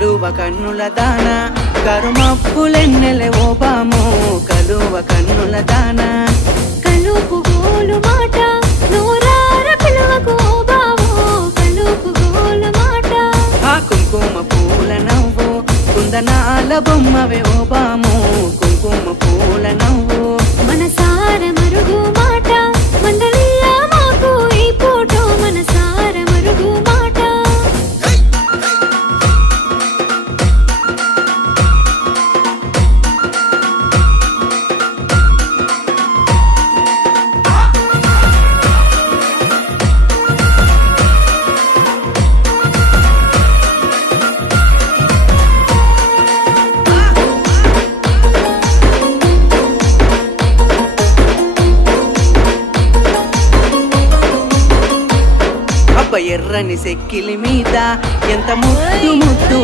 కలువ కన్నుల దాన కరుమప్పులెన్నెలే ఓ బాము కలువ కన్నుల దాన కలుపు గోలు మాట నోరార పిలువకు ఓ బాము కలుపు గోలు మాట ఆ కుంకుమ పూల నవ్వు కుందనాల బొమ్మవే ఓ బాము కుంకుమ పూల నవ్వు మనసార మరుగు మాట మండలియ మాకు ఈ పూటో మనసార మరుగు మాట ఎర్రని సెక్కిలి మీద ఎంత ముద్దు ముద్దు